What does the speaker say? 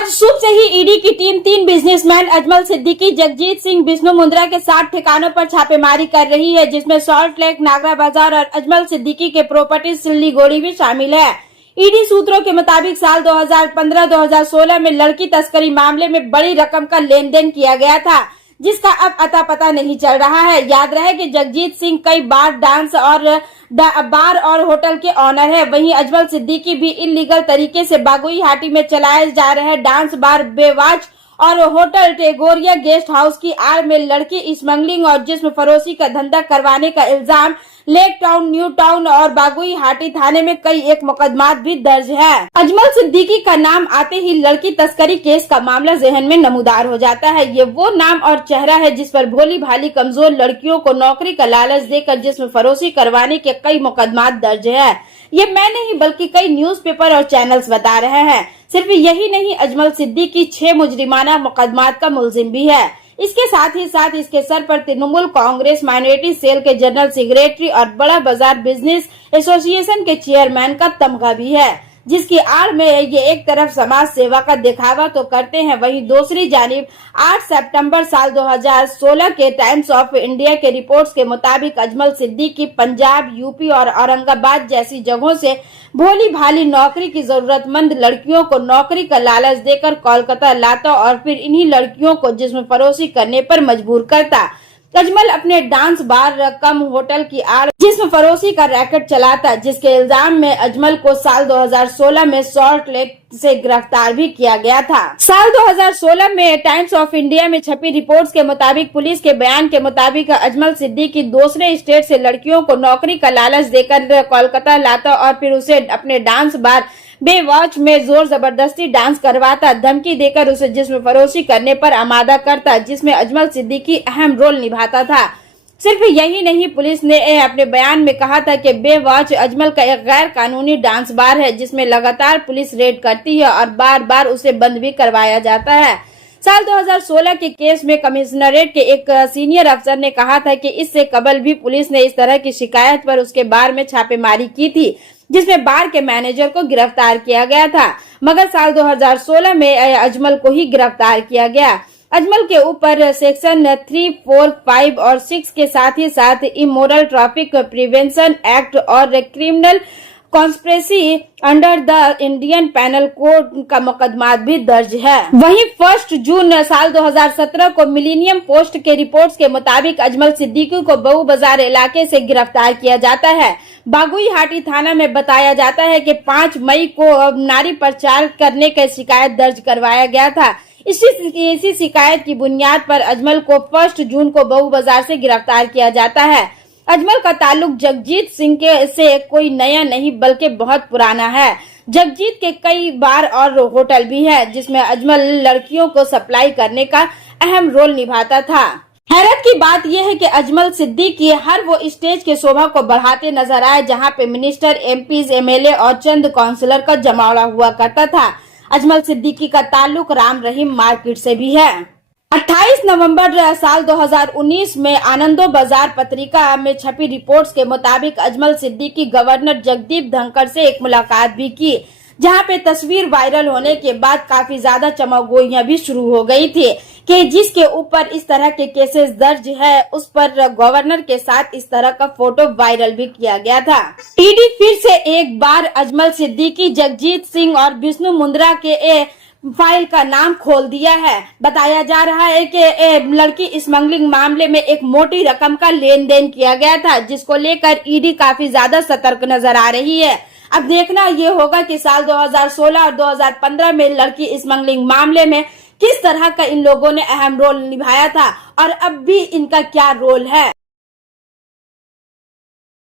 आज सुबह से ही ईडी की टीम 3 बिजनेसमैन अजमल सिद्दीकी, जगजीत सिंह, विष्णु मुंद्रा के 7 ठिकानों पर छापेमारी कर रही है, जिसमें सॉल्ट लेक, नागरा बाजार और अजमल सिद्दीकी के प्रॉपर्टी सिल्लीगुड़ी भी शामिल है। ईडी सूत्रों के मुताबिक साल 2015-2016 में लड़की तस्करी मामले में बड़ी रकम का लेन देन किया गया था, जिसका अब अता पता नहीं चल रहा है। याद रहे कि जगजीत सिंह कई बार डांस और बार और होटल के ऑनर है। वहीं अजमल सिद्दीकी भी इलीगल तरीके से बागुईहाटी में चलाए जा रहे डांस बार, बेवाच और होटल टेगोरिया गेस्ट हाउस की आड़ में लड़की स्मगलिंग और जिस्म फरोशी का धंधा करवाने का इल्जाम लेक टाउन, न्यू टाउन और बागुईहाटी थाने में कई एक मुकदमा भी दर्ज है। अजमल सिद्दीकी का नाम आते ही लड़की तस्करी केस का मामला जहन में नमूदार हो जाता है। ये वो नाम और चेहरा है जिस पर भोली भाली कमजोर लड़कियों को नौकरी का लालच देकर जिस्म फरोशी करवाने के कई मुकदमा दर्ज है। ये मैं नहीं बल्कि कई न्यूज़पेपर और चैनल्स बता रहे हैं। सिर्फ यही नहीं, अजमल सिद्दीकी 6 मुजरिमाना मुकदमात का मुलजिम भी है। इसके साथ ही साथ इसके सर पर तृणमूल कांग्रेस माइनॉरिटी सेल के जनरल सेक्रेटरी और बड़ा बाजार बिजनेस एसोसिएशन के चेयरमैन का तमगा भी है, जिसकी आड़ में ये एक तरफ समाज सेवा का दिखावा तो करते हैं, वहीं दूसरी जानिब 8 सितंबर साल 2016 के टाइम्स ऑफ इंडिया के रिपोर्ट्स के मुताबिक अजमल सिद्दीकी पंजाब, यूपी और औरंगाबाद जैसी जगहों से भोली भाली नौकरी की जरूरतमंद लड़कियों को नौकरी का लालच देकर कोलकाता लाता और फिर इन्हीं लड़कियों को जिस्म फरोशी करने पर मजबूर करता। अजमल अपने डांस बार, कम होटल की आड़ जिस्म फरोशी का रैकेट चलाता, जिसके इल्जाम में अजमल को साल 2016 में सॉल्ट लेक से गिरफ्तार भी किया गया था। साल 2016 में टाइम्स ऑफ इंडिया में छपी रिपोर्ट्स के मुताबिक पुलिस के बयान के मुताबिक अजमल सिद्दीकी दूसरे स्टेट से लड़कियों को नौकरी का लालच देकर कोलकाता लाता और फिर उसे अपने डांस बार बेवॉच में जोर जबरदस्ती डांस करवाता, धमकी देकर उसे जिस्म फरोशी करने पर आमादा करता, जिसमें अजमल सिद्दीकी अहम रोल निभाता था। सिर्फ यही नहीं, पुलिस ने अपने बयान में कहा था कि बेवॉच अजमल का एक गैर कानूनी डांस बार है, जिसमें लगातार पुलिस रेड करती है और बार बार उसे बंद भी करवाया जाता है। साल 2016 के केस में कमिश्नरेट के एक सीनियर अफसर ने कहा था कि इससे कबल भी पुलिस ने इस तरह की शिकायत पर उसके बार में छापेमारी की थी, जिसमें बार के मैनेजर को गिरफ्तार किया गया था, मगर साल 2016 में अजमल को ही गिरफ्तार किया गया। अजमल के ऊपर सेक्शन 3, 4, 5 और 6 के साथ ही साथ इमोरल ट्रैफिक प्रिवेंशन एक्ट और criminal conspiracy under the Indian panel code का मुकदमा भी दर्ज है। वहीं 1 जून साल 2017 को मिलेनियम पोस्ट के रिपोर्ट्स के मुताबिक अजमल सिद्दीकी को बहु बाजार इलाके से गिरफ्तार किया जाता है। बागुईहाटी थाना में बताया जाता है कि 5 मई को नारी प्रचार करने की शिकायत दर्ज करवाया गया था। इसी शिकायत की बुनियाद पर अजमल को 1 जून को बहु बाजार से गिरफ्तार किया जाता है। अजमल का ताल्लुक जगजीत सिंह से कोई नया नहीं बल्कि बहुत पुराना है। जगजीत के कई बार और होटल भी है, जिसमें अजमल लड़कियों को सप्लाई करने का अहम रोल निभाता था। हैरत की बात यह है कि अजमल सिद्दीकी हर वो स्टेज के शोभा को बढ़ाते नजर आए जहां पे मिनिस्टर, एमपीज, एमएलए और चंद काउंसलर का जमावड़ा हुआ करता था। अजमल सिद्दीकी का ताल्लुक राम रहीम मार्केट से भी है। 28 नवंबर साल 2019 में आनंदो बाजार पत्रिका में छपी रिपोर्ट्स के मुताबिक अजमल सिद्दीकी गवर्नर जगदीप धनखड़ से एक मुलाकात भी की, जहां पे तस्वीर वायरल होने के बाद काफी ज्यादा चमगोइयां भी शुरू हो गई थी कि जिसके ऊपर इस तरह के केसेस दर्ज है, उस पर गवर्नर के साथ इस तरह का फोटो वायरल भी किया गया था। ईडी फिर से एक बार अजमल सिद्दीकी, जगजीत सिंह और विष्णु मुंद्रा के फाइल का नाम खोल दिया है। बताया जा रहा है कि लड़की स्मगलिंग मामले में एक मोटी रकम का लेन देन किया गया था, जिसको लेकर ईडी काफी ज्यादा सतर्क नजर आ रही है। अब देखना ये होगा कि साल 2016 और 2015 में लड़की स्मगलिंग मामले में किस तरह का इन लोगों ने अहम रोल निभाया था और अब भी इनका क्या रोल है।